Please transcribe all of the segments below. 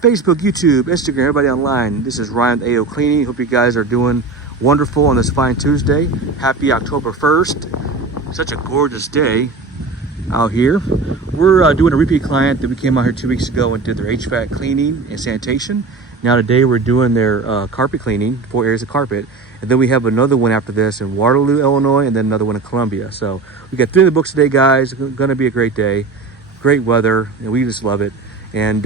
Facebook, YouTube, Instagram, everybody online. This is Ryan with AOCleaning. Hope you guys are doing wonderful on this fine Tuesday. Happy October 1st. Such a gorgeous day out here. We're doing a repeat client that we came out here 2 weeks ago and did their HVAC cleaning and sanitation. Now today we're doing their carpet cleaning, 4 areas of carpet. And then we have another one after this in Waterloo, Illinois, and then another one in Columbia. So we got 3 in the books today, guys. It's gonna be a great day. Great weather, and we just love it. And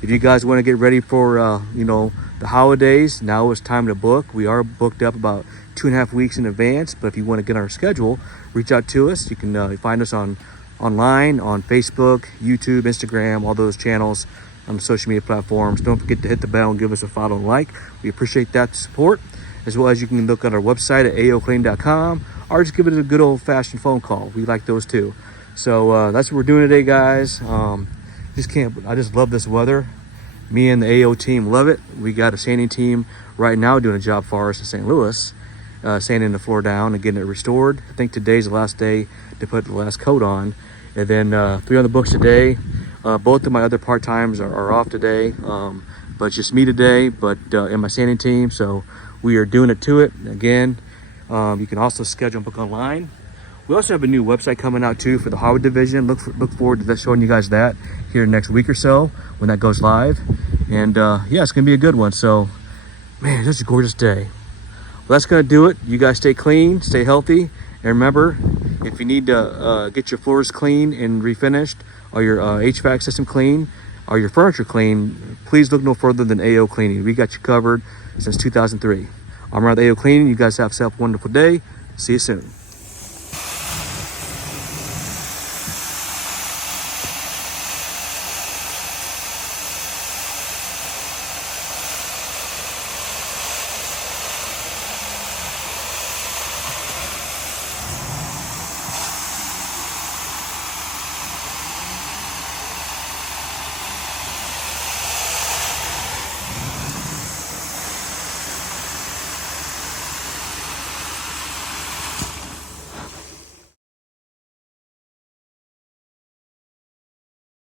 if you guys want to get ready for you know, the holidays, now is time to book. We are booked up about 2.5 weeks in advance, but if you want to get on our schedule, reach out to us. You can find us online on Facebook, YouTube, Instagram, all those channels on the social media platforms. Don't forget to hit the bell and give us a follow and like. We appreciate that support, as well as you can look at our website at AOCleaning.com, or just give it a good old-fashioned phone call. We like those too. So that's what we're doing today, guys. I just love this weather. Me and the AO team love it. We got a sanding team right now doing a job for us in St. Louis, sanding the floor down and getting it restored. I think today's the last day to put the last coat on. And then 3 on the books today. Both of my other part-times are off today, but it's just me today, but in my sanding team. So we are doing it to it. Again, you can also schedule and book online. We also have a new website coming out too for the hardwood division. Look forward to showing you guys that here next week or so when that goes live. And yeah, it's gonna be a good one. So, man, it's a gorgeous day. Well, that's gonna do it. You guys stay clean, stay healthy, and remember, if you need to get your floors clean and refinished, or your HVAC system clean, or your furniture clean, please look no further than AO Cleaning. We got you covered since 2003. I'm Ryan with AO Cleaning. You guys have yourself a wonderful day. See you soon.